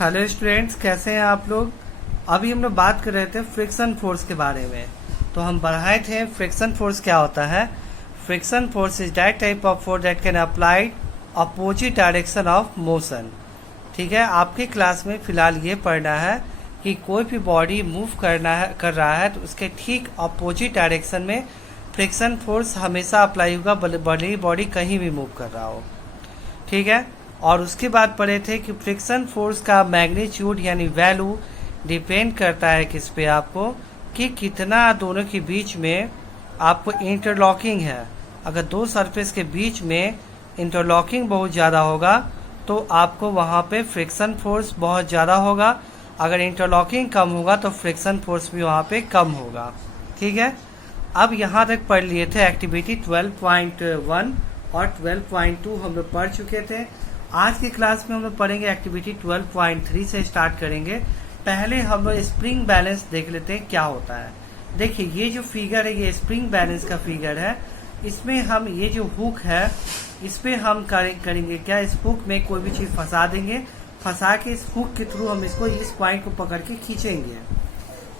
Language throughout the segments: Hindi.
हेलो स्टूडेंट्स, कैसे हैं आप लोग। अभी हम लोग बात कर रहे थे फ्रिक्शन फोर्स के बारे में। तो हम बढ़ाए थे फ्रिक्शन फोर्स क्या होता है। Friction force is that type of force that can applied opposite direction of motion. ठीक है, आपके क्लास में फिलहाल ये पढ़ना है कि कोई भी बॉडी मूव कर रहा है तो उसके ठीक अपोजिट डायरेक्शन में फ्रिक्शन फोर्स हमेशा अप्लाई होगा, भले ही बॉडी कहीं भी मूव कर रहा हो। ठीक है, और उसके बाद पढ़े थे कि फ्रिक्शन फोर्स का मैग्नीट्यूड यानी वैल्यू डिपेंड करता है किस पे, आपको कि कितना दोनों के बीच में आपको इंटरलॉकिंग है। अगर दो सरफेस के बीच में इंटरलॉकिंग बहुत ज़्यादा होगा तो आपको वहाँ पे फ्रिक्शन फोर्स बहुत ज़्यादा होगा। अगर इंटरलॉकिंग कम होगा तो फ्रिक्शन फोर्स भी वहाँ पे कम होगा। ठीक है, अब यहाँ तक पढ़ लिए थे एक्टिविटी 12.1 और 12.2 हम लोग पढ़ चुके थे। आज की क्लास में हम लोग पढ़ेंगे एक्टिविटी 12.3 से स्टार्ट करेंगे। पहले हम लोग स्प्रिंग बैलेंस देख लेते हैं क्या होता है। देखिए, ये जो फिगर है ये स्प्रिंग बैलेंस का फिगर है। इसमें हम ये जो हुक है इस पे हम करेंगे क्या, इस हुक में कोई भी चीज फंसा देंगे, फंसा के इस हुक के थ्रू हम इसको इस पॉइंट को पकड़ के खींचेंगे।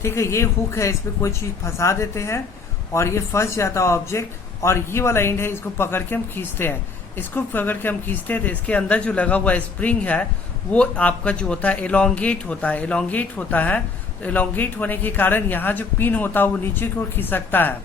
ठीक है, ये हुक है, इस पे कोई चीज फंसा देते हैं और ये फंस जाता है ऑब्जेक्ट, और ये वाला एंड है, इसको पकड़ के हम खींचते हैं। इसको पकड़ के हम खींचते हैं तो इसके अंदर जो लगा हुआ स्प्रिंग है वो आपका जो होता है एलोंगेट होता है। तो एलोंगेट होने के कारण यहाँ जो पिन होता है वो नीचे की ओर खिसकता है,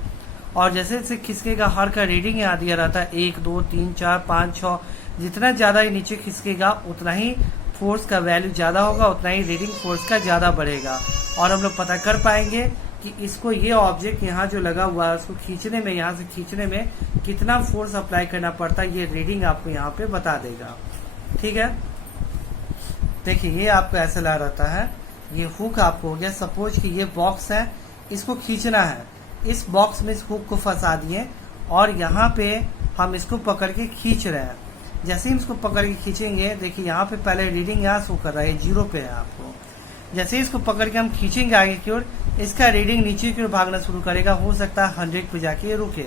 और जैसे जैसे खिसकेगा हर का रीडिंग यहाँ दिया रहता है 1 2 3 4 5 6। जितना ज्यादा नीचे खिसकेगा उतना ही फोर्स का वैल्यू ज्यादा होगा, उतना ही रीडिंग फोर्स का ज्यादा बढ़ेगा। और हम लोग पता कर पाएंगे कि इसको ये ऑब्जेक्ट यहाँ जो लगा हुआ है उसको खींचने में, यहाँ से खींचने में कितना फोर्स अप्लाई करना पड़ता है, ये रीडिंग आपको यहाँ पे बता देगा। ठीक है, देखिए ये आपको ऐसा लग रहता है, ये हुक आपको हो गया। सपोज कि ये बॉक्स है, इसको खींचना है, इस बॉक्स में इस हुक को फंसा दिए और यहाँ पे हम इसको पकड़ के खींच रहे हैं। जैसे ही इसको पकड़ के खींचेंगे, देखिए यहाँ पे पहले रीडिंग यहाँ शो कर रहा है, 0 पे है आपको। जैसे ही इसको पकड़ के हम खींचेंगे आगे की ओर, इसका रीडिंग नीचे की ओर भागना शुरू करेगा। हो सकता है 100 पे जाके रुके,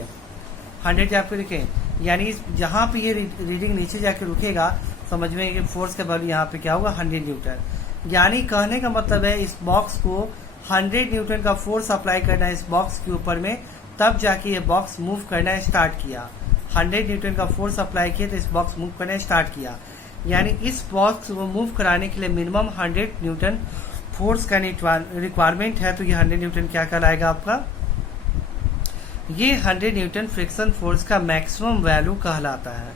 100 जाके रुके, यानी जहाँ पे ये रीडिंग नीचे जाके रुकेगा समझ में कि फोर्स का वैल्यू यहाँ पे क्या होगा, 100 न्यूटन। यानी कहने का मतलब है इस बॉक्स को 100 न्यूटन का फोर्स अप्लाई करना है इस बॉक्स के ऊपर में, तब जाके ये बॉक्स मूव करना स्टार्ट किया। 100 न्यूटन का फोर्स अप्लाई किया तो इस बॉक्स मूव करना स्टार्ट किया। यानी इस बॉक्स को मूव कराने के लिए मिनिमम 100 न्यूटन फोर्स का रिक्वायरमेंट है। तो ये 100 न्यूटन क्या कहलाएगा आपका, ये 100 न्यूटन फ्रिक्शन फोर्स का मैक्सिमम वैल्यू कहलाता है।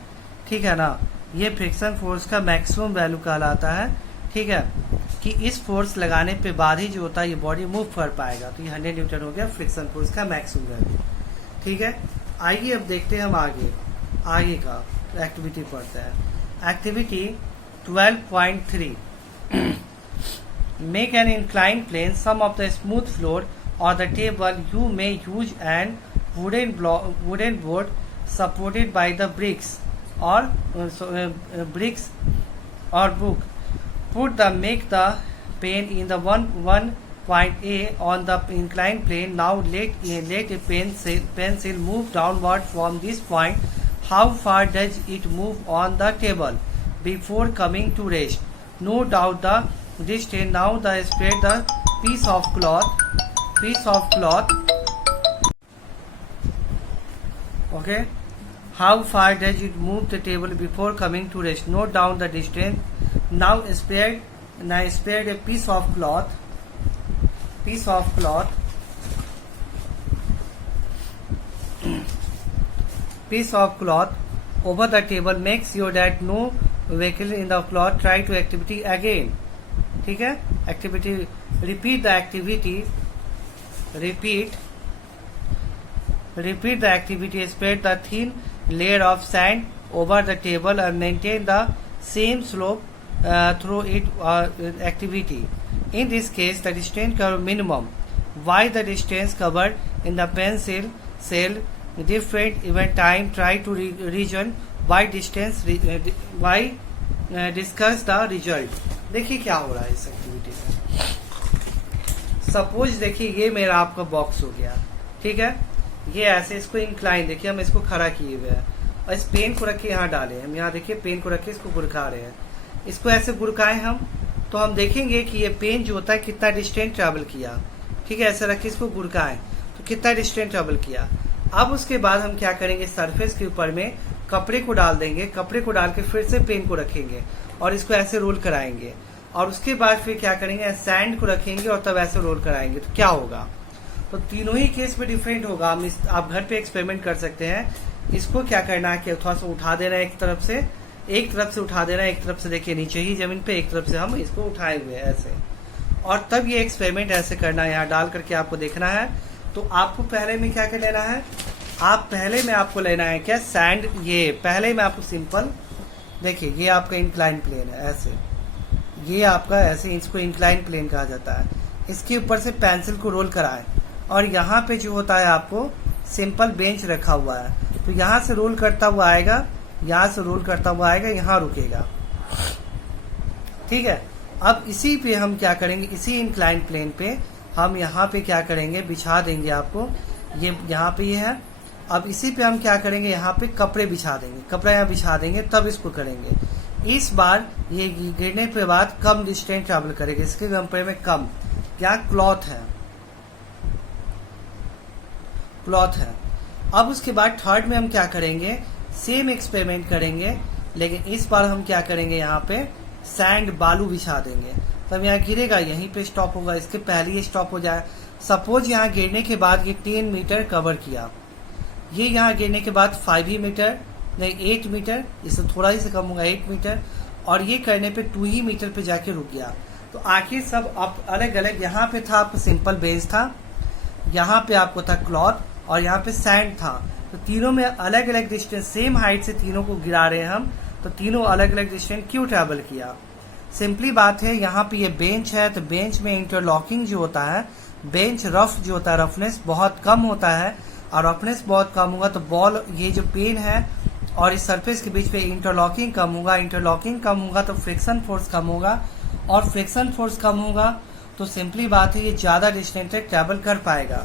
ठीक है ना, ये फ्रिक्शन फोर्स का मैक्सिमम वैल्यू कहलाता है। ठीक है, कि इस फोर्स लगाने पे बाद ही जो होता है ये बॉडी मूव कर पाएगा। तो ये 100 न्यूटन हो गया फ्रिक्शन फोर्स का मैक्सिमम वैल्यू। ठीक है, आइए अब देखते हैं हम आगे का एक्टिविटी पढ़ते हैं। Activity 12.3 Make an inclined plane, some of the smooth floor or the table. You may use an wooden board supported by the bricks or book. Make the plane in the one point A on the inclined plane. Now let a pencil move downward from this point. How far does it move on the table before coming to rest? No doubt the distance. Now spread the piece of cloth. Okay, how far does it move the table before coming to rest? Note down the distance. Now spread a piece of cloth over the table. Make sure that no vehicle in the cloth. Try to activity again. ठीक है, activity repeat the activity. Spread the thin layer of sand over the table and maintain the same slope through it activity. In this case, the distance covered minimum. Why the distance covered in the pencil cell different even time? Try to region why distance why discuss the result. देखिए क्या हो रहा है इस एक्टिविटी में। सपोज देखिए ये मेरा आपका बॉक्स हो गया। ठीक है, ये ऐसे इसको इंक्लाइन, देखिए हम इसको खड़ा किए हुए हैं और इस पेन को रख के यहाँ डाले हम, यहाँ देखिए पेन को रख के इसको गुरका रहे हैं। इसको ऐसे गुरकाए हम तो हम देखेंगे कि ये पेन जो होता है कितना डिस्टेंस ट्रैवल किया। ठीक है, ऐसे रख के इसको गुड़काएं तो कितना डिस्टेंस ट्रैवल किया। अब उसके बाद हम क्या करेंगे, सरफेस के ऊपर में कपड़े को डाल देंगे, कपड़े को डाल के फिर से पेन को रखेंगे और इसको ऐसे रोल कराएंगे, और उसके बाद फिर क्या करेंगे, सैंड को रखेंगे और तब ऐसे रोल कराएंगे। तो क्या होगा, तो तीनों ही केस में डिफरेंट होगा। आप घर पे एक्सपेरिमेंट कर सकते हैं। इसको क्या करना है कि थोड़ा सा उठा देना है, एक तरफ से उठा देना है, एक तरफ से देखिए नीचे ही जमीन पे, एक तरफ से हम इसको उठाए हुए हैं ऐसे, और तब ये एक्सपेरिमेंट ऐसे करना है, यहाँ डाल करके आपको देखना है। तो आपको पहले में क्या कर लेना है, पहले में आपको लेना है क्या, सैंड। ये पहले में आपको सिंपल देखिए, ये आपका इंक्लाइन प्लेन है ऐसे, ये आपका ऐसे, इसको इंक्लाइन प्लेन कहा जाता है। इसके ऊपर से पेंसिल को रोल कराएं और यहाँ पे जो होता है आपको सिंपल बेंच रखा हुआ है, तो यहाँ से रोल करता हुआ आएगा, यहाँ से रोल करता हुआ आएगा, यहाँ रुकेगा। ठीक है, अब इसी पे हम क्या करेंगे, इसी इंक्लाइन प्लेन पे हम यहाँ पे क्या करेंगे, बिछा देंगे आपको, ये यहाँ पे ये है। अब इसी पे हम क्या करेंगे, यहाँ पे कपड़े बिछा देंगे, कपड़ा यहाँ बिछा देंगे, तब इसको करेंगे। इस बार ये गिरने पे बाद कम डिस्टेंस ट्रैवल करेगा, इसके कंपेयर में कम। क्या क्लॉथ है, क्लॉथ है। अब उसके बाद थर्ड में हम क्या करेंगे, सेम एक्सपेरिमेंट करेंगे, लेकिन इस बार हम क्या करेंगे, यहाँ पे सैंड बालू बिछा देंगे, तब यहाँ गिरेगा, यहीं पे स्टॉप होगा, इसके पहले ये स्टॉप हो जाए। सपोज यहाँ गिरने के बाद ये 10 मीटर कवर किया, ये यहाँ गिरने के बाद 5 मीटर नहीं 8 मीटर, इससे थोड़ा ही से कम होगा 8 मीटर, और ये करने पे 2 ही मीटर पे जाके रुक गया। तो आखिर सब आप अलग अलग, यहाँ पे था आपको सिंपल बेस था, यहाँ पे आपको था क्लॉथ, और यहाँ पे सैंड था। तो तीनों में अलग अलग डिस्टेंस, सेम हाइट से तीनों को गिरा रहे हैं हम, तो तीनों अलग अलग डिस्टेंस क्यों ट्रैवल किया। सिंपली बात है, यहाँ पे ये बेंच है, तो बेंच में इंटरलॉकिंग जो होता है, बेंच रफ जो होता है, रफनेस बहुत कम होता है, और रफनेस बहुत कम होगा तो बॉल, ये जो पेन है और इस सरफेस के बीच पे इंटरलॉकिंग कम होगा, इंटरलॉकिंग कम होगा तो फ्रिक्शन फोर्स कम होगा, और फ्रिक्शन फोर्स कम होगा तो सिंपली बात है ये ज़्यादा डिस्टेंस तक ट्रैवल कर पाएगा।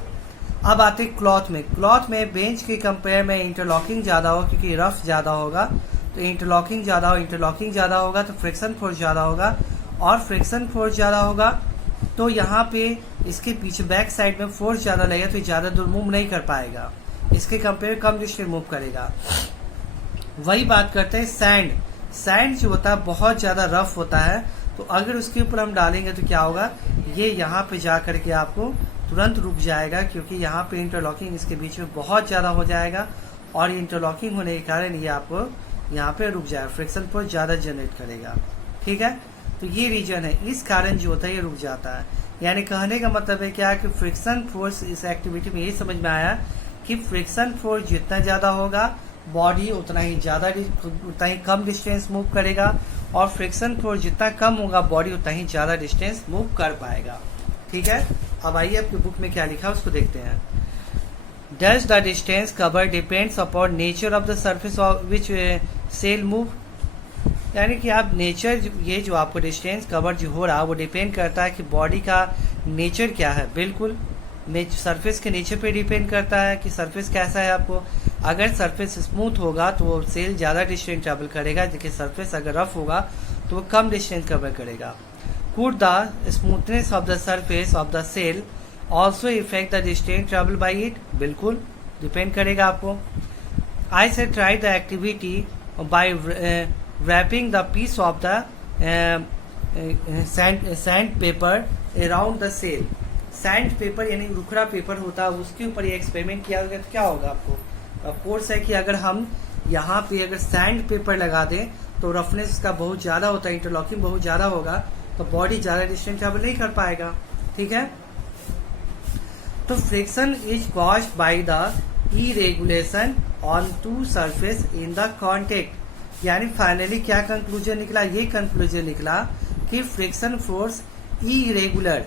अब आते क्लॉथ में, क्लॉथ में बेंच के कंपेयर में इंटरलॉकिंग ज़्यादा होगा, क्योंकि रफ ज़्यादा होगा, तो इंटरलॉकिंग ज़्यादा होगा तो फ्रिक्शन फोर्स ज़्यादा होगा, और फ्रिक्शन फोर्स ज़्यादा होगा तो यहाँ पे इसके पीछे बैक साइड में फोर्स ज़्यादा लगेगा, तो ज़्यादा दूर मूव नहीं कर पाएगा, इसके कंपेयर कम डिस्टेंस मूव करेगा। वही बात करते हैं सैंड। सैंड जो होता है बहुत ज़्यादा रफ होता है, तो अगर उसके ऊपर हम डालेंगे तो क्या होगा, ये यहाँ पे जा करके आपको तुरंत रुक जाएगा, क्योंकि यहाँ पे इंटरलॉकिंग इसके बीच में बहुत ज़्यादा हो जाएगा, और इंटरलॉकिंग होने के कारण ये आपको यहाँ पे रुक जाएगा, फ्रिक्शन फोर्स ज़्यादा जनरेट करेगा। ठीक है, तो ये रीजन है, इस कारण जो होता है ये रुक जाता है। यानी कहने का मतलब है क्या कि फ्रिक्शन फोर्स इस एक्टिविटी में यही समझ में आया कि फ्रिक्शन फोर्स जितना ज़्यादा होगा बॉडी उतना ही कम डिस्टेंस मूव करेगा, और फ्रिक्शन फोर्स जितना कम होगा बॉडी उतना ही ज़्यादा डिस्टेंस मूव कर पाएगा। ठीक है, अब आइए आपकी बुक में क्या लिखा है उसको देखते हैं। Does the distance covered depends upon nature of the surface of which sail move? यानी कि आप नेचर, ये जो आपको डिस्टेंस कवर जो हो रहा है वो डिपेंड करता है कि बॉडी का नेचर क्या है। बिल्कुल सरफेस के नेचर पे डिपेंड करता है कि सरफेस कैसा है आपको। अगर सरफेस स्मूथ होगा तो वो सेल ज़्यादा डिस्टेंस ट्रैवल करेगा, जबकि सरफेस अगर रफ होगा तो वो कम डिस्टेंस कवर करेगा। Could the smoothness of the surface of the sail also affect the distance travel by it? बिल्कुल डिपेंड करेगा आपको। I said try the activity by wrapping the piece of the sand paper around the sail. Sand paper यानी रुखड़ा पेपर होता है, उसके ऊपर ये एक्सपेरिमेंट किया गया तो क्या होगा आपको। ऑफकोर्स है कि अगर हम यहाँ पे अगर सैंड पेपर लगा दें तो रफनेस इसका बहुत ज़्यादा होता है, इंटरलॉकिंग बहुत ज़्यादा होगा, तो बॉडी ज़्यादा डिस्टेंस ट्रैवल नहीं कर पाएगा। ठीक है, तो friction is caused by the irregulation on two surface in the contact. यानी फाइनली क्या कंक्लूजन निकला, ये कंक्लूजन निकला कि फ्रिक्शन फोर्स इरेगुलर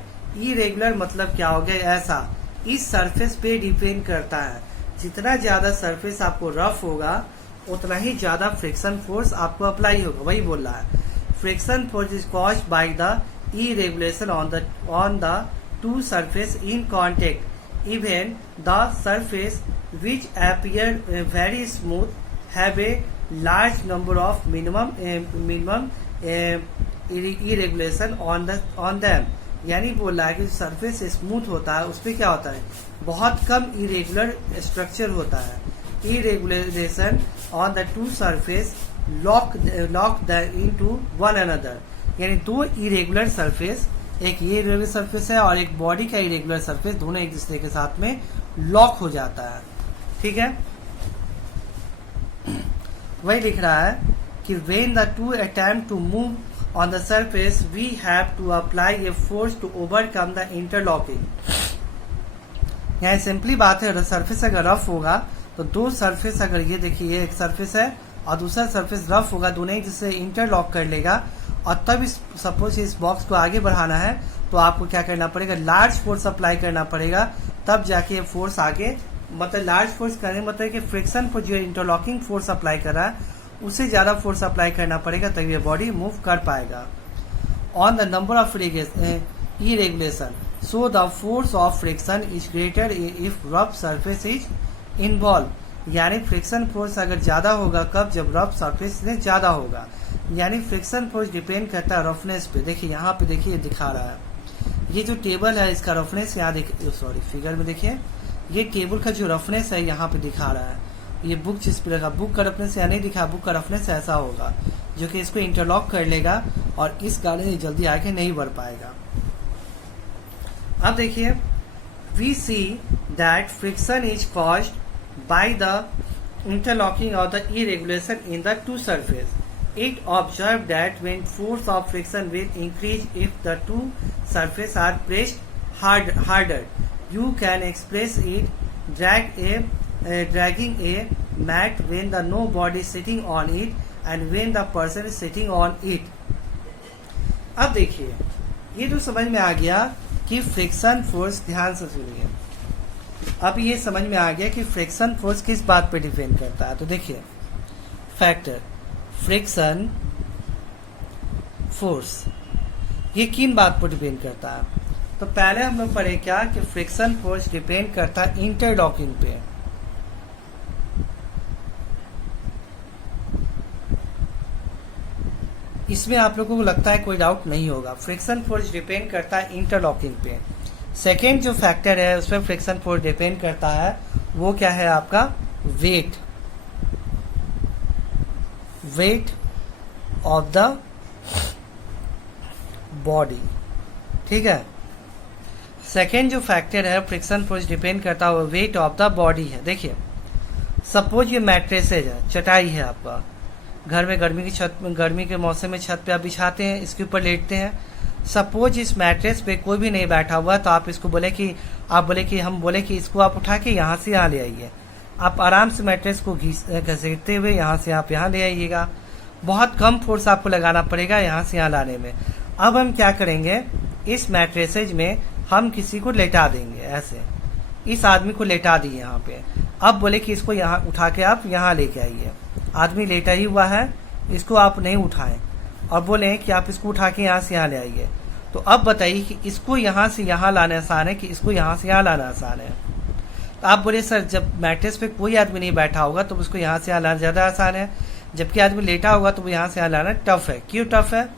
मतलब क्या हो गया, ऐसा इस सरफेस पे डिपेंड करता है। जितना ज्यादा सरफेस आपको रफ होगा उतना ही ज्यादा फ्रिक्शन फोर्स आपको अप्लाई होगा। वही बोल रहा है, friction force is caused by the irregulation on the two surface in contact even the surface which appear very smooth have a large number of minimum irregulation on them, यानी बोल रहा है कि सरफेस स्मूथ होता है उस पर क्या होता है, बहुत कम इरेगुलर स्ट्रक्चर होता है। Irregulation on the two surface lock into one another, यानी दो इरेगुलर सरफेस, एक ये इरेगुलर सरफेस है और एक बॉडी का इरेगुलर सरफेस, दोनों एक दूसरे के साथ में लॉक हो जाता है। ठीक है, वही लिख रहा है कि when the two attempt to move on the surface we have to apply a force to overcome the interlocking। यहाँ सिंपली बात है, सरफेस अगर रफ होगा तो दो सरफेस, अगर ये देखिए एक सरफेस है और दूसरा सरफेस रफ होगा, दोनों एक जिससे इंटरलॉक कर लेगा, और तब सपोज इस बॉक्स को आगे बढ़ाना है तो आपको क्या करना पड़ेगा, लार्ज फोर्स अप्लाई करना पड़ेगा, तब जाके ये फोर्स आगे, मतलब लार्ज फोर्स करने मतलब कि फ्रिक्शन पर जो इंटरलॉकिंग फोर्स अप्लाई कर रहा है उससे ज्यादा फोर्स अप्लाई करना पड़ेगा तब ये बॉडी मूव कर पाएगा। On the number of irregulation so the force of friction is greater if rough surface is involve, यानी फ्रिक्शन फोर्स अगर ज्यादा होगा कब, जब रफ सरफेस में ज्यादा होगा, यानी फ्रिक्शन फोर्स डिपेंड करता है रफनेस पे। देखिए यहाँ पे देखिए दिखा रहा है, ये जो टेबल है इसका रफनेस यहाँ देखिए, सॉरी फिगर में देखिए, ये टेबल का जो रफनेस है यहाँ पे दिखा रहा है, ये बुक जिस पे लगा, बुक का रफनेस यहाँ नहीं दिखा, बुक का रफनेस ऐसा होगा जो कि इसको इंटरलॉक कर लेगा और इस गाड़ी में जल्दी आगे नहीं बढ़ पाएगा। अब देखिए, we see that friction is caused by the interlocking of the irregulation in the two surface. It observed that when force of friction will increase if the two surfaces are pressed harder. You can express it dragging a mat when the no body is sitting on it and when the person is sitting on it. अब देखिए, ये तो समझ में आ गया कि फ्रिक्शन फोर्स, ध्यान से सुनिए, अब ये समझ में आ गया कि फ्रिक्शन फोर्स किस बात पे डिपेंड करता है। तो देखिए, फैक्टर फ्रिक्शन फोर्स ये किन बात पर डिपेंड करता है। तो पहले हम लोग पढ़े क्या कि फ्रिक्शन फोर्स डिपेंड करता है इंटरलॉकिंग पे। इसमें आप लोगों को लगता है कोई डाउट नहीं होगा, फ्रिक्शन फोर्स डिपेंड करता है इंटरलॉकिंग पे। सेकेंड जो फैक्टर है उसमें फ्रिक्शन फोर्स डिपेंड करता है वो क्या है आपका, वेट ऑफ द बॉडी। ठीक है, सेकेंड जो फैक्टर है फ्रिक्शन फोर्स डिपेंड करता है वो वेट ऑफ द बॉडी है। देखिए, सपोज ये मैट्रेसेज है, चटाई है आपका, घर में गर्मी के मौसम में छत पे आप बिछाते हैं, इसके ऊपर लेटते हैं। सपोज इस मैट्रेस पे कोई भी नहीं बैठा हुआ तो आप इसको हम बोले कि इसको आप उठा के यहाँ से यहाँ ले आइए, आप आराम से मैट्रेस को घसीटते हुए यहाँ से आप यहाँ ले आइएगा, बहुत कम फोर्स आपको लगाना पड़ेगा यहाँ से यहाँ लाने में। अब हम क्या करेंगे, इस मैट्रेसेज में हम किसी को लेटा देंगे, ऐसे इस आदमी को लेटा दिए यहाँ पे। अब बोले कि इसको यहाँ उठा के आप यहाँ लेके आइए, आदमी लेटा ही हुआ है, इसको आप नहीं उठाएं और बोले कि आप इसको उठा के यहाँ से यहाँ ले आइए। तो अब बताइए कि इसको यहाँ से यहाँ लाना आसान है कि इसको यहाँ से यहाँ लाना आसान है। तो आप बोले सर जब मैट्रेस पे कोई आदमी नहीं बैठा होगा तो उसको यहाँ से यहाँ लाना ज़्यादा आसान है, जबकि आदमी लेटा होगा तो वो यहाँ से यहाँ लाना टफ है। क्यों टफ है,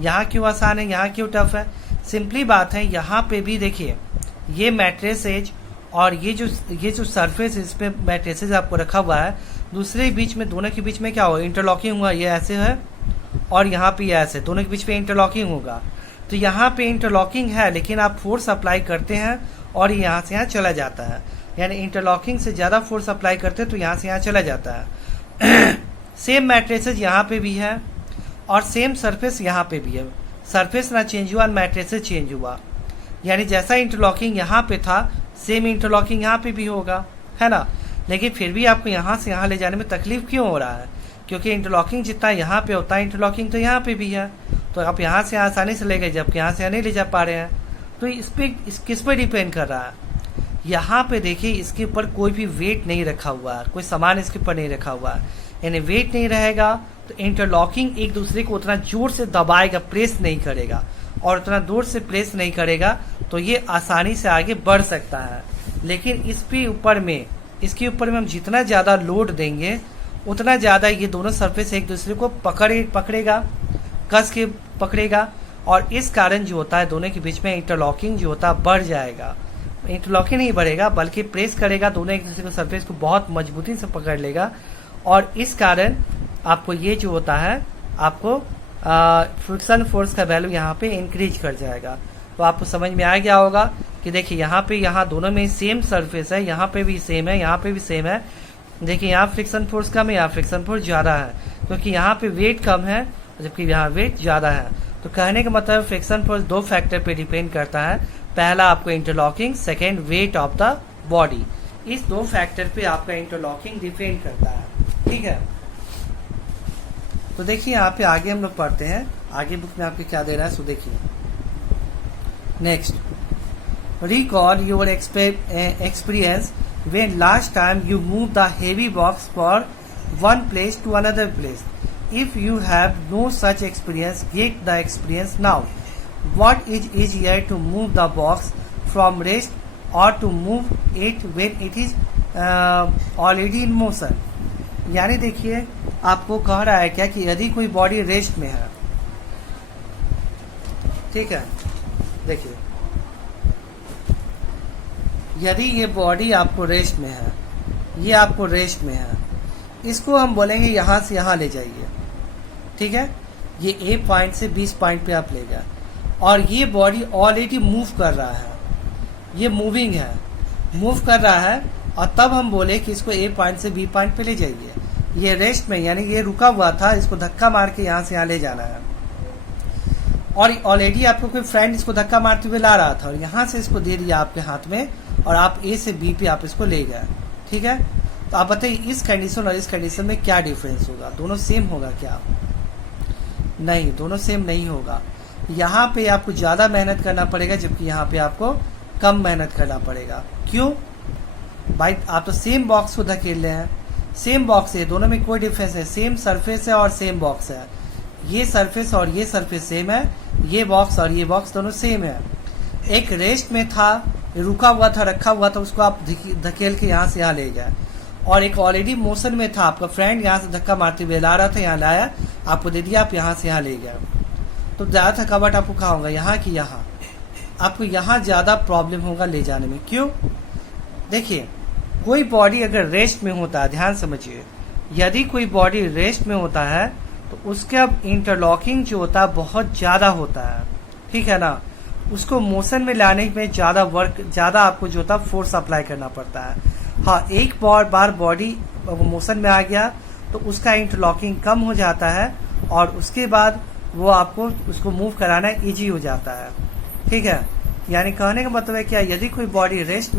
यहाँ क्यों आसान है, यहाँ क्यों टफ है? सिंपली बात है, यहाँ पे भी देखिए ये मैट्रेसेज और ये जो सरफेस इस पे मैट्रेसेज आपको रखा हुआ है, दूसरे बीच में दोनों के बीच में क्या होगा, इंटरलॉकिंग हुआ, ये ऐसे है और यहाँ पे ऐसे, दोनों के बीच में इंटरलॉकिंग होगा। तो यहाँ पे इंटरलॉकिंग है लेकिन आप फोर्स अप्लाई करते हैं और यहाँ से यहाँ चला जाता है, यानी इंटरलॉकिंग से ज़्यादा फोर्स अप्लाई करते हैं तो यहाँ से यहाँ चला जाता है। सेम मैट्रेसेज यहाँ पे भी है और सेम सरफेस यहाँ पे भी है, सरफेस ना चेंज हुआ, मैट्रेसेज चेंज हुआ, यानी जैसा इंटरलॉकिंग यहाँ पे था सेम इंटरलॉकिंग यहाँ पे भी होगा, है ना। लेकिन फिर भी आपको यहाँ से यहाँ ले जाने में तकलीफ क्यों हो रहा है, क्योंकि इंटरलॉकिंग जितना यहाँ पे होता है इंटरलॉकिंग तो यहाँ पे भी है, तो आप यहाँ से आसानी से ले गए जबकि यहाँ से नहीं ले जा पा रहे हैं। तो इस किस पे डिपेंड कर रहा है, यहाँ पे देखिए इसके ऊपर कोई भी वेट नहीं रखा हुआ है, कोई सामान इसके ऊपर नहीं रखा हुआ है, यानी वेट नहीं रहेगा तो इंटरलॉकिंग एक दूसरे को उतना जोर से दबाएगा, प्रेस नहीं करेगा, और उतना दूर से प्रेस नहीं करेगा तो ये आसानी से आगे बढ़ सकता है। लेकिन इसके ऊपर में हम जितना ज़्यादा लोड देंगे उतना ज़्यादा ये दोनों सरफेस एक दूसरे को पकड़ेगा, कस के पकड़ेगा, और इस कारण जो होता है दोनों के बीच में इंटरलॉकिंग जो होता है बढ़ जाएगा। इंटरलॉकिंग नहीं बढ़ेगा बल्कि प्रेस करेगा, दोनों एक दूसरे को सरफेस को बहुत मजबूती से पकड़ लेगा, और इस कारण आपको ये जो होता है आपको फ्रिक्शन फोर्स का वैल्यू यहाँ पे इंक्रीज कर जाएगा। तो आपको समझ में आ गया होगा कि देखिए यहाँ दोनों में सेम सरफेस है, यहाँ पे भी सेम है, यहाँ पे भी सेम है। देखिए यहाँ फ्रिक्शन फोर्स कम है, यहाँ फ्रिक्शन फोर्स ज़्यादा है, क्योंकि यहाँ पे वेट कम है जबकि यहाँ वेट ज़्यादा है। तो कहने का मतलब फ्रिक्शन फोर्स दो फैक्टर पे डिपेंड करता है, पहला आपको interlocking, second weight of the body. इस दो फैक्टर पे आपका इंटरलॉकिंग डिपेंड करता है, ठीक है। तो देखिए यहाँ पे आगे हम लोग पढ़ते हैं, आगे बुक में आपके क्या दे रहा है, सो देखिए। Next, recall your experience when last time you moved the heavy box from one place to another place. If you have no such experience, get the experience now. What is easier, to move the box from rest or to move it when it is already in motion? यानी देखिए आपको कह रहा है क्या कि यदि कोई बॉडी रेस्ट में है, ठीक है, देखिए यदि ये बॉडी आपको रेस्ट में है, ये आपको रेस्ट में है, इसको हम बोलेंगे यहाँ से यहाँ ले जाइए, ठीक है। ये ए पॉइंट से 20 पॉइंट पे आप ले गए, और ये बॉडी ऑलरेडी मूव कर रहा है, ये मूविंग है, मूव कर रहा है, और तब हम बोले कि इसको ए पॉइंट से बी पॉइंट पे ले जाइए। ये रेस्ट में यानी ये रुका हुआ था, इसको धक्का मार के यहाँ से यहाँ ले जाना है, और ऑलरेडी आपको कोई फ्रेंड इसको धक्का मारते हुए ला रहा था, और यहाँ से इसको दे दिया आपके हाथ में, और आप ए से बी पे आप इसको ले गए, ठीक है। तो आप बताइए इस कंडीशन और इस कंडीशन में क्या डिफरेंस होगा, दोनों सेम होगा क्या? नहीं, दोनों सेम नहीं होगा। यहाँ पे आपको ज़्यादा मेहनत करना पड़ेगा, जबकि यहाँ पे आपको कम मेहनत करना पड़ेगा। क्यों भाई? आप तो सेम बॉक्स को धकेल रहे हैं, सेम बॉक्स है, दोनों में कोई डिफरेंस है, सेम सरफेस है और सेम बॉक्स है। ये सरफेस और ये सरफेस सेम है, ये बॉक्स और ये बॉक्स दोनों सेम है। एक रेस्ट में था, रुका हुआ था, रखा हुआ था, उसको आप धकेल के यहाँ से यहाँ ले गए, और एक ऑलरेडी मोशन में था, आपका फ्रेंड यहाँ से धक्का मारते हुए ला रहा था, यहाँ लाया, आपको दे दिया, आप यहाँ से यहाँ ले गए। तो ज़्यादा थकावट आपको कहाँ होगा, यहाँ की यहाँ? आपको यहाँ ज़्यादा प्रॉब्लम होगा ले जाने में। क्यों? देखिए कोई बॉडी अगर रेस्ट में होता है, ध्यान समझिए, यदि कोई बॉडी रेस्ट में होता है तो उसके अब इंटरलॉकिंग जो होता है बहुत ज़्यादा होता है, ठीक है ना। उसको मोशन में लाने में ज़्यादा आपको जो होता है फोर्स अप्लाई करना पड़ता है। हाँ, एक बार बॉडी मोशन में आ गया तो उसका इंटरलॉकिंग कम हो जाता है, और उसके बाद वो आपको उसको मूव कराना ईजी हो जाता है, ठीक है। यानी कहने का मतलब है क्या, यदि कोई बॉडी रेस्ट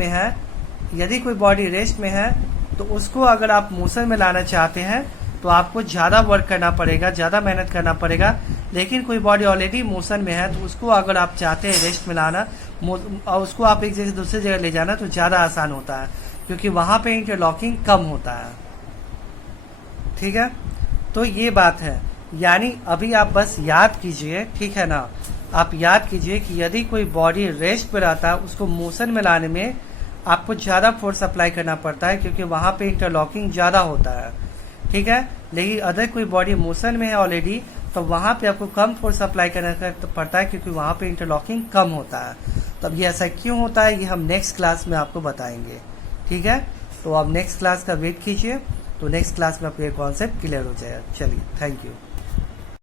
में है तो उसको अगर आप मोशन में लाना चाहते हैं तो आपको ज़्यादा वर्क करना पड़ेगा, ज़्यादा मेहनत करना पड़ेगा। लेकिन कोई बॉडी ऑलरेडी मोशन में है तो उसको अगर आप चाहते हैं रेस्ट में लाना और उसको आप एक जगह से दूसरी जगह ले जाना तो ज़्यादा आसान होता है, क्योंकि वहाँ पे इंटरलॉकिंग कम होता है, ठीक है। तो ये बात है, यानी अभी आप बस याद कीजिए, ठीक है ना, आप याद कीजिए कि यदि कोई बॉडी रेस्ट पर रहता है उसको मोशन में लाने में आपको ज़्यादा फोर्स अप्लाई करना पड़ता है, क्योंकि वहाँ पे इंटरलॉकिंग ज़्यादा होता है, ठीक है। लेकिन अगर कोई बॉडी मोशन में है ऑलरेडी तो वहाँ पे आपको कम फोर्स अप्लाई करना पड़ता है, क्योंकि वहाँ पे इंटरलॉकिंग कम होता है। तो अब ये ऐसा क्यों होता है ये हम नेक्स्ट क्लास में आपको बताएंगे, ठीक है। तो आप नेक्स्ट क्लास का वेट कीजिए, तो नेक्स्ट क्लास में आपको ये कॉन्सेप्ट क्लियर हो जाएगा। चलिए, थैंक यू।